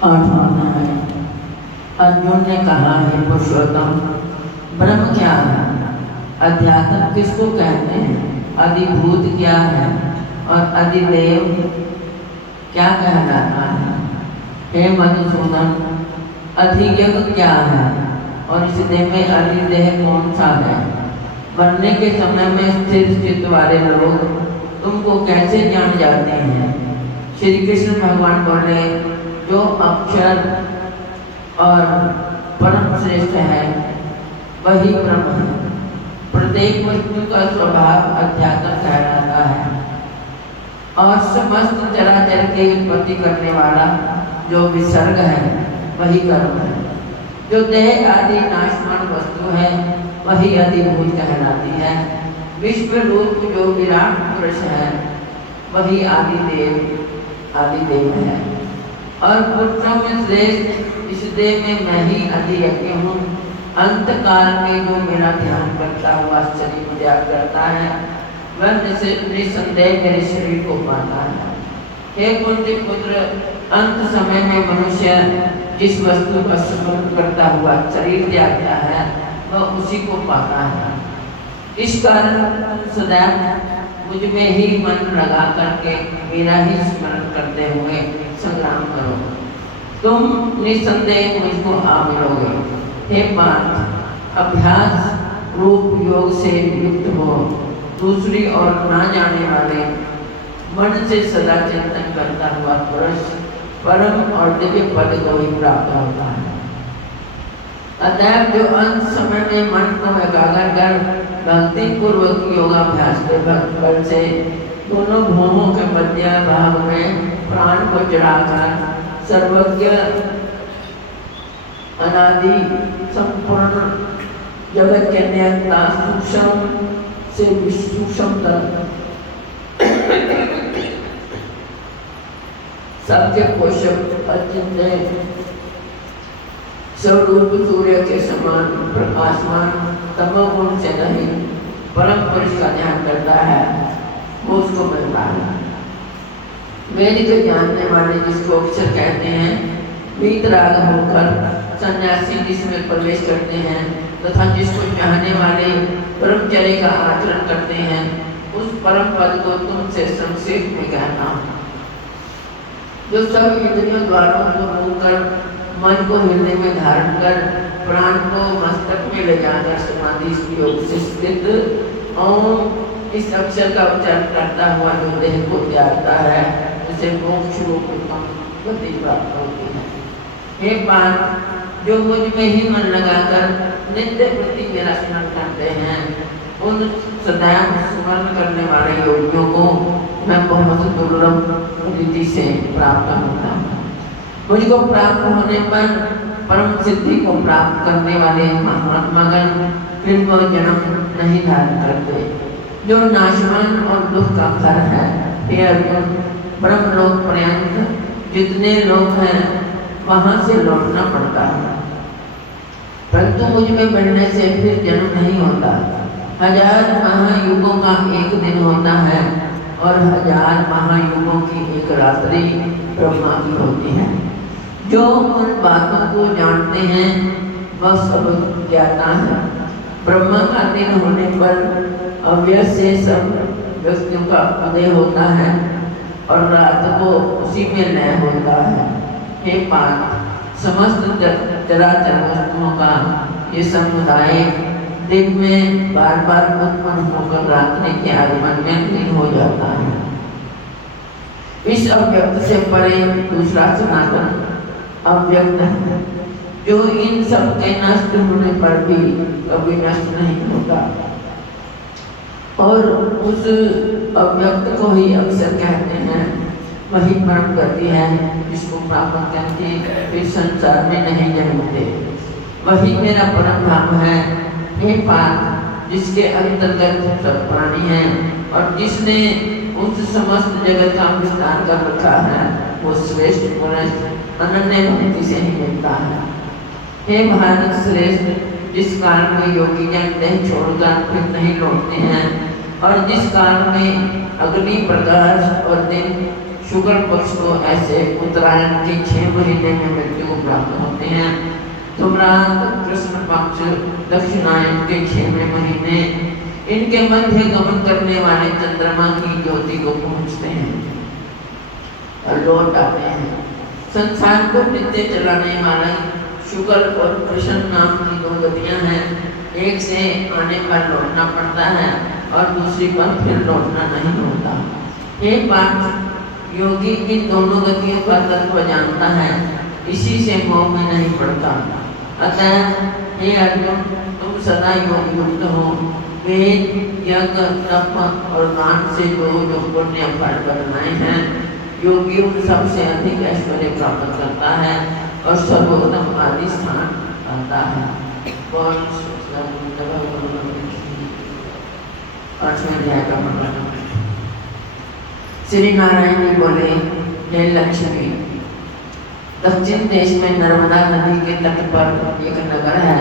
आठवां है। अर्जुन ने कहा, हे पुरुषोत्तम, ब्रह्म क्या है? अध्यात्म किसको कहते हैं? अधिभूत क्या है और अधिदेव क्या कहलाता है? हे मधुसूदन, अधियज्ञ क्या है और इस देह में अधिदेह कौन सा है? मरने के समय में स्थिर चित्त वाले लोग तुमको कैसे जान जाते हैं? श्री कृष्ण भगवान बोले, जो अक्षर और परम श्रेष्ठ है वही ब्रह्म है। प्रत्येक वस्तु का स्वभाव अध्यात्म कहलाता है और समस्त चराचर की उत्पत्ति करने वाला जो विसर्ग है वही कर्म है। जो देह आदि नाशवान वस्तु है वही अधिभूत कहलाती है। विश्व रूप जो विराट पुरुष है वही आदिदेव है। और पुरुषों में श्रेष्ठ इस देह में मैं ही अधियज्ञ हूँ। अंत काल में जो मेरा ध्यान करता हुआ शरीर को त्याग करता है वह निसंदेह मेरे शरीर को पाता है। हे कुंती पुत्र, अंत समय में मनुष्य जिस वस्तु का स्मरण करता हुआ शरीर त्यागता है वह उसी को पाता है। इस कारण सदैव मुझ में ही मन लगा करके मेरा ही स्मरण करते हुए संग्राम करो। तुम निसंदेह मुझको आ मिलोगे। हे पार्थ, अभ्यास रूप योग से युक्त हो दूसरी और ना जाने वाले मन से सदा चिंतन करता हुआ पुरुष परम और दिव्य पद को ही प्राप्त होता है। अतएव जो अंत समय में मन को एकाग्र कर भक्ति पूर्वक योगाभ्यास के बल से दोनों भूमों के मध्य भाग में प्राण को चढ़ाकर सर्वज्ञ अनादि संपूर्ण जगत के नियंता सूक्ष्म से सूक्ष्म तक सबके पोषक अचिंत्य स्वरूप सूर्य के समान प्रकाशमान तमोगुण से नहीं परम पुरुष का ध्यान करता है वो उसको मिलता है। वेद के जानने वाले जिसको अक्षर कहते हैं, वीतराग होकर सन्यासी जिसमें प्रवेश करते हैं तथा जिसको चाहने वाले ब्रह्मचर्य का आचरण करते हैं, उस परम पद को तुमसे संक्षेप में कहना। जो सब इंद्रियों द्वारों को रोककर मन को हृदय में धारण कर प्राण को मस्तक में ले जाकर समाधि योग से स्थित ओम इस अक्षर का उच्चारण करता हुआ जो देह को त्यागता है उसे मोक्ष रूप गति प्राप्त होती है। हे पार्थ, जो मुझ में ही मन लगाकर नित्य प्रति मेरा स्मरण करते हैं उन सदैव स्मरण करने वाले योगियों को मैं बहुत दुर्लभ रीति से प्राप्त होता हूँ। मुझको प्राप्त होने पर परम सिद्धि को प्राप्त करने वाले महात्मागण फिर वह जन्म नहीं धारण करते। जो नाशवान और दुख का घर है, हे अर्जुन, ब्रह्मलोक पर्यंत जितने लोग हैं वहां से लौटना पड़ता है, परंतु मुझ में बढ़ने से फिर जन्म नहीं होता। 1000 महायुगों का एक दिन होता है और 1000 महायुगों की एक रात्रि ब्रह्मा की होती है। जो उन बातों को जानते हैं वह सब ज्ञाता है। ब्रह्मा का दिन होने पर अव्यय से सब व्यक्तियों का उदय होता है और रात को उसी में लय होता है। हे पार्थ, समस्त चराचर वस्तुओं का ये समुदाय दिन में बार बार उत्पन्न होकर रात्रि के आगमन में लीन हो जाता है। इस अव्यक्त से परे दूसरा सनातन अव्यक्त है जो इन सब के नष्ट होने पर भी कभी नष्ट नहीं होता और उस अव्यक्त को ही अक्सर कहते हैं। वही परम गति है जिसको प्राप्त करके फिर संसार में नहीं जन्मते। वही मेरा परम धाम है। हे पार्थ, जिसके अंतर्गत सब प्राणी हैं और जिसने उस समस्त जगत का विस्तार कर रखा है वो श्रेष्ठ पुरुष अनन्य भक्ति से ही मिलता है। हे भारत श्रेष्ठ, जिस कारण में योगी जन देह छोड़कर फिर नहीं लौटते हैं और जिस कारण में अग्नि प्रकाश और दिन शुक्ल पक्ष को ऐसे उत्तरायण के 6 महीने में मृत्यु को प्राप्त होते हैं। धूम्रांत कृष्ण पक्ष दक्षिणायन के 6वें महीने इनके मध्य गमन करने वाले चंद्रमा की ज्योति को पहुंचते हैं और लौट आते हैं। संसार को नित्य चलाने वाला शुक्ल और कृष्ण नाम की 2 गतियां हैं। एक से आने पर लौटना पड़ता है और दूसरी पर फिर लौटना नहीं होता। एक बात योगी इन दोनों गतियों का तत्व जानता है, इसी से मोह में नहीं पड़ता। अतः हे अर्जुन, तुम सदा योग युक्त हो। वेद, यज्ञ, तप और दान से जो पुण्य फल बनाए हैं, योगी उन सबसे अधिक ऐश्वर्य प्राप्त करता है और सर्वोत्तम आदि स्थान पाता है। 8वें अध्याय का वर्णन। श्री नारायण जी बोले, हे लक्ष्मी, दक्षिण देश में नर्मदा नदी के तट पर एक नगर है।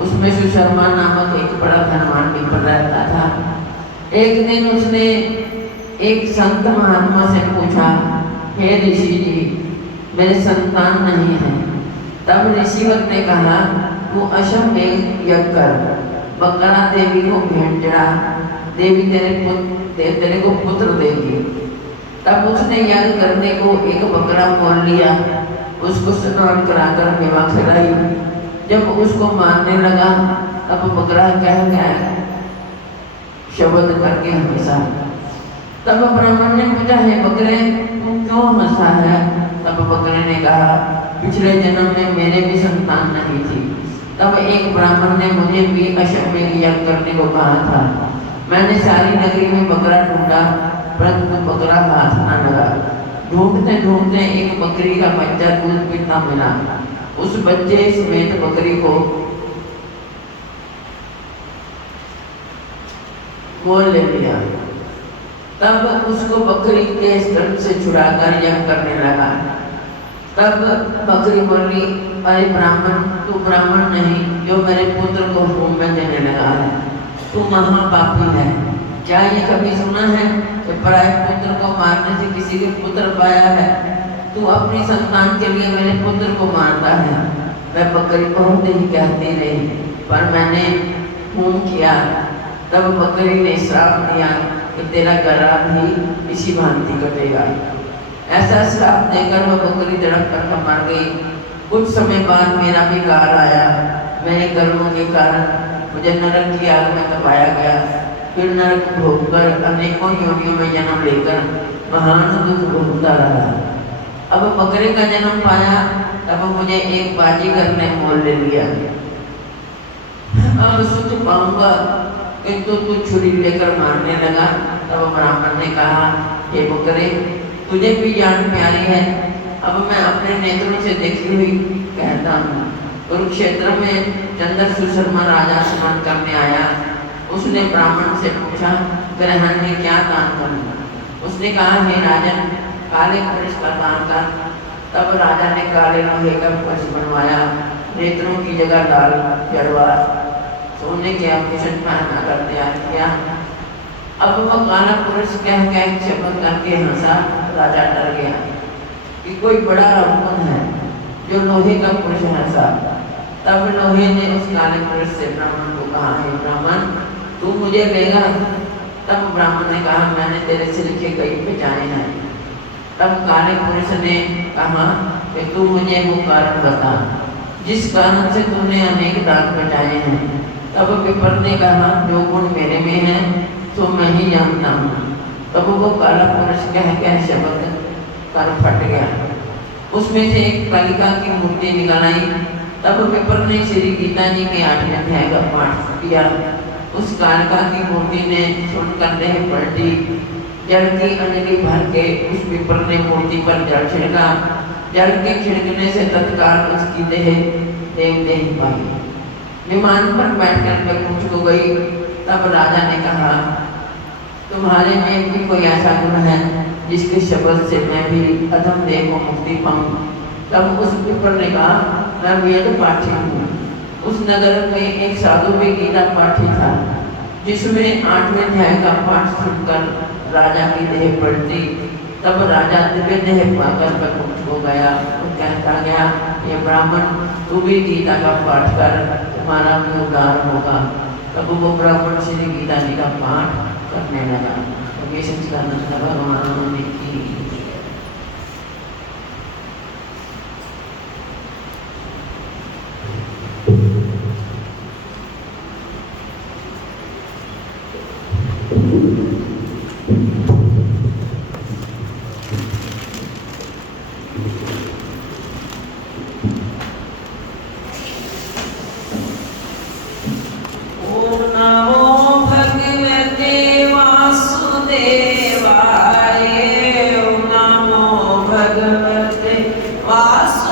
उसमें सुशर्मा नामक एक बड़ा धनवान विप्र रहता था। एक दिन उसने एक संत महात्मा से पूछा, हे ऋषि जी, मेरे संतान नहीं है। तब ऋषिवर ने कहा, तू अश्वमेध यज्ञ कर, बकरा देवी को भेंट चढ़ा, देवी तेरे को पुत्र देगी। तब उसने यज्ञ करने को एक बकरा मोल लिया, उसको स्नान कराकर मेवा खिलाई। जब उसको मारने लगा तब बकरा कह शब्द करके हंसा। तब ब्राह्मण ने पूछा, है बकरे, तुम क्यों हंसा है? तब बकरे ने कहा, पिछले जन्म में मेरे भी संतान नहीं थी। तब एक ब्राह्मण ने मुझे भी अश्वमेध यज्ञ करने को कहा था। मैंने सारी नगरी में बकरा ढूंढा, परंतु बकरा हाथ न लगा। ढूंढते ढूंढते एक बकरी का बच्चा दूध पीता मिला। उस बच्चे समेत बकरी को मोल ले लिया। तब उसको बकरी के स्तन से छुड़ाकर यज्ञ करने लगा। तब बकरी बोली, अरे ब्राह्मण, तू ब्राह्मण नहीं जो मेरे पुत्र को होम में देने लगा है, तू महापापी है। क्या ये कभी सुना है कि पराये पुत्र को मारने से किसी के पुत्र पाया है? तू अपनी संतान के लिए मेरे पुत्र को मारता है। वह बकरी बहुत ही कहती रही, पर मैंने होम किया। तब बकरी ने श्राप दिया कि तेरा गला भी इसी भांति कटेगा। ऐसा श्राप देकर वह बकरी तड़प कर मर गई। कुछ समय बाद मेरा भी काल आया। मेरे कर्मों के कारण मुझे नरक की आग में दबाया गया। फिर नरक भोगकर अनेकों योनियों में जन्म लेकर महान दुख भोगता रहा। अब बकरे का जन्म पाया, तब मुझे एक बाजीगर ने मोल ले लिया। अब सुध पाऊंगा, किंतु तू छुरी लेकर मारने लगा। तब ब्राह्मण ने कहा, हे बकरे, तुझे भी जान प्यारी है। अब मैं अपने नेत्रों से देखी हुई कहता हूँ। कुरुक्षेत्र में चंद्र सुशर्मा राजा स्नान करने आया। उसने ब्राह्मण से पूछा, ग्रहण में क्या दान करूं? उसने कहा, हे राजन, काले पुरुष का दान कर। तब राजा ने काले लोहे का पुरुष बनवाया, नेत्रों की जगह लाल जड़वा सोने के आभूषण पहना कर तैयार किया। अब वह काला पुरुष कह शब्द करके हंसा। राजा डर गया कि कोई बड़ा अवगुण है जो लोहे का पुरुष हंसा। तब लोहे ने उस काले पुरुष से ब्राह्मण को कहा, हे ब्राह्मण, तू मुझे लेगा? तब ब्राह्मण ने कहा, मैंने तेरे सिर के कई बचाए हैं। तब काले पुरुष ने कहा कि तू मुझे वो कारण बता जिस कारण से तूने अनेक दांत बचाए हैं। तब विप्र ने कहा, जो गुण मेरे में है तो मैं ही जानता हूँ। तब वो काला पुरुष कह शब्द कर फट गया। उसमें से एक कालिका की मूर्ति निकल आई। तब विप्र ने श्री गीता जी के 8वें अध्याय का पाठ किया। उस कालिका की मूर्ति ने सुनकर देह पलटी। जल की अंजलि भर के उस विप्र ने मूर्ति पर जल छिड़का। जल के छिड़कने से तत्काल उसकी देह देह पाई। विमान पर बैठकर बैकुंठ को गई। तब राजा ने कहा, तुम्हारे में भी कोई ऐसा गुण है जिसके शब्द से मैं भी अधम देह को मुक्ति पाऊं। तब उस विप्र ने कहा, मैं वेद पाठी हूँ। उस नगर में एक साधु भी गीता पाठी था, जिसमें 8वें अध्याय का पाठ सुनकर राजा की देह पलटी। तब राजा दिव्य देह पाकर वैकुंठ को गया और कहता गया, ये ब्राह्मण तू भी गीता का पाठ कर, तुम्हारा भी उद्धार होगा। तब वो ब्राह्मण श्री गीता जी का पाठ करने लगा। तो ये सच्चिदानंद भगवान की वासुदेवाय, ओम नमो भगवते वासुदेवाय।